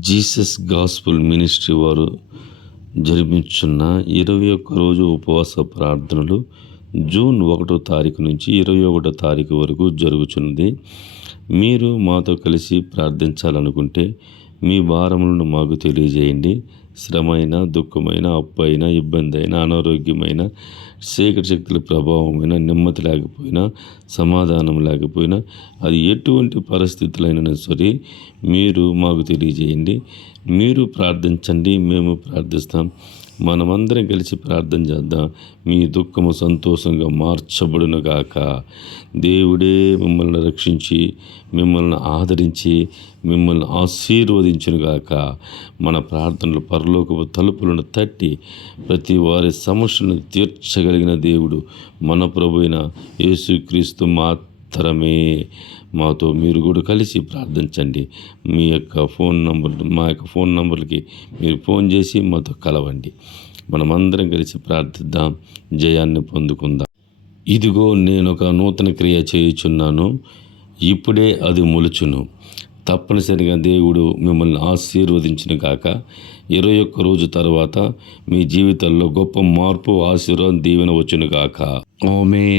Jesus gospel ministry వారు జరిపించున్న 21 రోజు ఉపవాస ప్రార్థనలు జూన్ 1వ తారీఖు నుంచి 21వ తారీఖు వరకు జరుగుచున్నది. మీరు మాతో కలిసి ప్రార్థించాలనుకుంటే మీ భారములను మాకు తెలియజేయండి. శ్రమైన, దుఃఖమైన, అప్పైన, ఇబ్బంది అయినా, అనారోగ్యమైన, చీకటి శక్తుల ప్రభావమైన, నెమ్మది లేకపోయినా, సమాధానం లేకపోయినా, అది ఎటువంటి పరిస్థితులైనా సరే మీరు మాకు తెలియజేయండి. మీరు ప్రార్థించండి, మేము ప్రార్థిస్తాం. మనమందరం కలిసి ప్రార్థన చేద్దాం. మీ దుఃఖము సంతోషంగా మార్చబడును గాక. దేవుడే మిమ్మల్ని రక్షించి, మిమ్మల్ని ఆదరించి, మిమ్మల్ని ఆశీర్వదించును గాక. మన ప్రార్థనలు పరలోకపు తలుపులను తట్టి ప్రతి వారి సమస్యలను తీర్చగలిగిన దేవుడు మన ప్రభువైన యేసుక్రీస్తు మాత్రమే. మాతో మీరు కూడా కలిసి ప్రార్థించండి. మా యొక్క ఫోన్ నంబర్లకి మీరు ఫోన్ చేసి మాతో కలవండి. మనమందరం కలిసి ప్రార్థిద్దాం, జయాన్ని పొందుకుందాం. ఇదిగో నేను ఒక నూతన క్రియ చేయుచున్నాను, ఇప్పుడే అది మొలుచును. తప్పనిసరిగా దేవుడు మిమ్మల్ని ఆశీర్వదించును గాక. 21 రోజు తర్వాత మీ జీవితాల్లో గొప్ప మార్పు, ఆశీర్వాదం, దీవెన వచ్చును గాక. ఆమేన్.